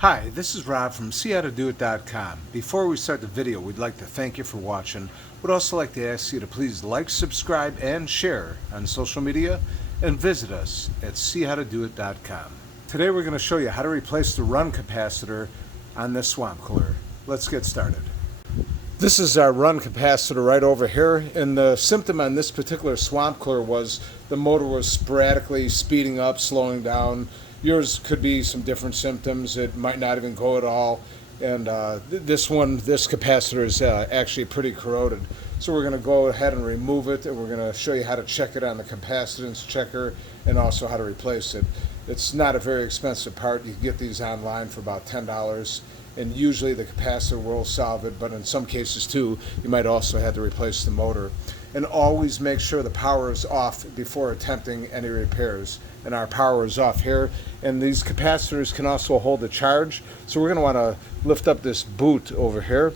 Hi, this is Rob from SeeHowToDoIt.com. Before we start the video, we'd like to thank you for watching. We'd also like to ask you to please like, subscribe, and share on social media, and visit us at SeeHowToDoIt.com. Today we're going to show you how to replace the run capacitor on this swamp cooler. Let's get started. This is our run capacitor right over here, and the symptom on this particular swamp cooler was the motor was sporadically speeding up, slowing down. Yours could be some different symptoms. It might not even go at all. And this capacitor is actually pretty corroded. So we're going to go ahead and remove it, and we're going to show you how to check it on the capacitance checker and also how to replace it. It's not a very expensive part. You can get these online for about $10. And usually the capacitor will solve it, but in some cases too, you might also have to replace the motor. And always make sure the power is off before attempting any repairs. And our power is off here. And these capacitors can also hold a charge. So we're going to want to lift up this boot over here.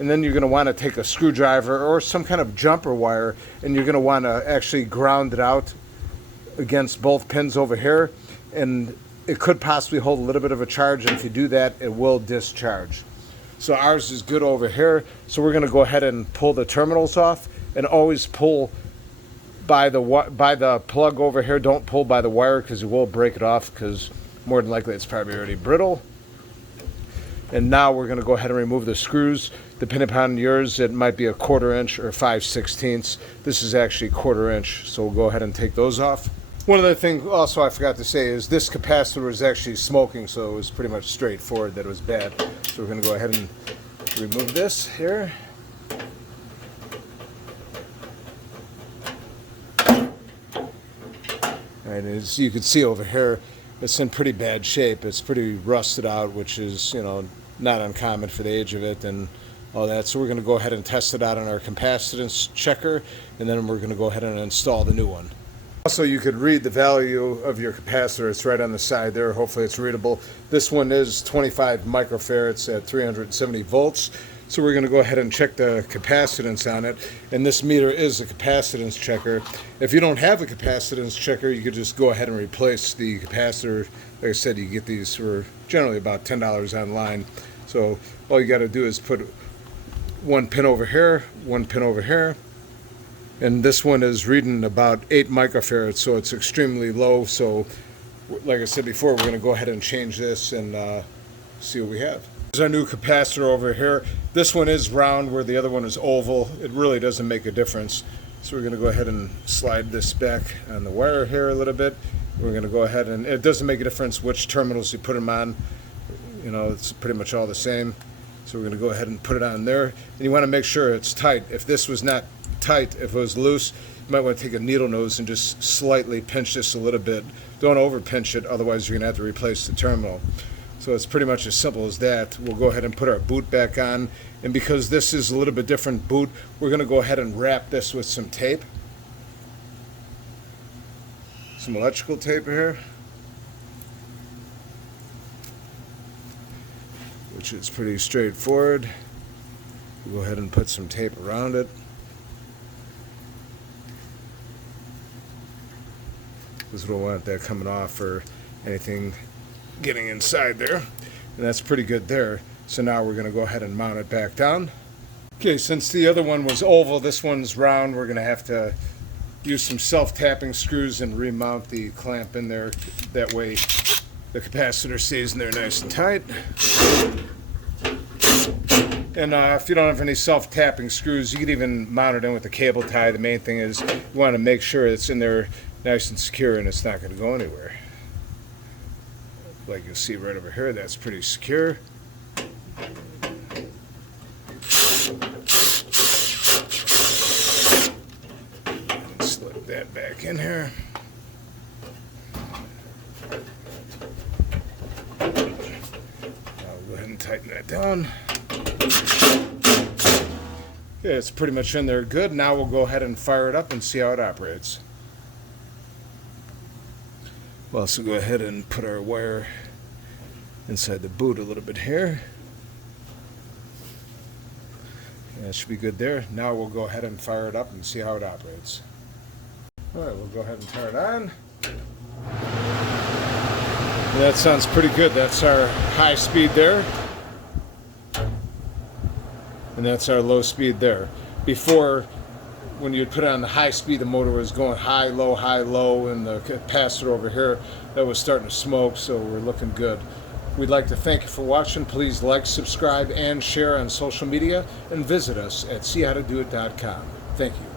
And then you're going to want to take a screwdriver or some kind of jumper wire, and you're going to want to actually ground it out against both pins over here. And it could possibly hold a little bit of a charge, and if you do that, it will discharge. So ours is good over here. So we're going to go ahead and pull the terminals off, and always pull by the plug over here. Don't pull by the wire because you will break it off, because more than likely it's probably already brittle. And now we're going to go ahead and remove the screws. Depending upon yours, it might be a 1/4 inch or 5/16. This is actually 1/4 inch, so we'll go ahead and take those off. One other thing also I forgot to say is this capacitor was actually smoking, so it was pretty much straightforward that it was bad. So we're going to go ahead and remove this here. And as you can see over here, it's in pretty bad shape. It's pretty rusted out, which is, not uncommon for the age of it and all that. So we're going to go ahead and test it out on our capacitance checker, and then we're going to go ahead and install the new one. Also, you could read the value of your capacitor. It's right on the side there. Hopefully it's readable. This one is 25 microfarads at 370 volts. So we're going to go ahead and check the capacitance on it. And this meter is a capacitance checker. If you don't have a capacitance checker, you could just go ahead and replace the capacitor. Like I said, you get these for generally about $10 online. So all you got to do is put one pin over here, one pin over here. And this one is reading about 8 microfarads, so it's extremely low. So like I said before, we're going to go ahead and change this and see what we have. There's our new capacitor over here. This one is round where the other one is oval. It really doesn't make a difference. So we're going to go ahead and slide this back on the wire here a little bit. We're going to go ahead and it doesn't make a difference which terminals you put them on. It's pretty much all the same. So we're going to go ahead and put it on there. And you want to make sure it's tight. If this was not tight, if it was loose, you might want to take a needle nose and just slightly pinch this a little bit. Don't over pinch it, otherwise you're going to have to replace the terminal. So it's pretty much as simple as that. We'll go ahead and put our boot back on, and because this is a little bit different boot, we're going to go ahead and wrap this with some tape, some electrical tape here, which is pretty straightforward. We'll go ahead and put some tape around it. Because we don't want that coming off or anything getting inside there. And that's pretty good there. So now we're going to go ahead and mount it back down. Okay, since the other one was oval, this one's round. We're going to have to use some self-tapping screws and remount the clamp in there. That way the capacitor stays in there nice and tight. And if you don't have any self-tapping screws, you can even mount it in with a cable tie. The main thing is you want to make sure it's in there nice and secure and it's not going to go anywhere. Like you'll see right over here, that's pretty secure. And slip that back in here. I'll go ahead and tighten that down. Okay, it's pretty much in there good. Now we'll go ahead and fire it up and see how it operates. We'll also go ahead and put our wire inside the boot a little bit here. That should be good there. Now we'll go ahead and fire it up and see how it operates. Alright, we'll go ahead and turn it on. That sounds pretty good. That's our high speed there. And that's our low speed there. Before, when you'd put it on the high speed, the motor was going high, low, and the capacitor over here, that was starting to smoke, so we're looking good. We'd like to thank you for watching. Please like, subscribe, and share on social media, and visit us at seehowtodoit.com. Thank you.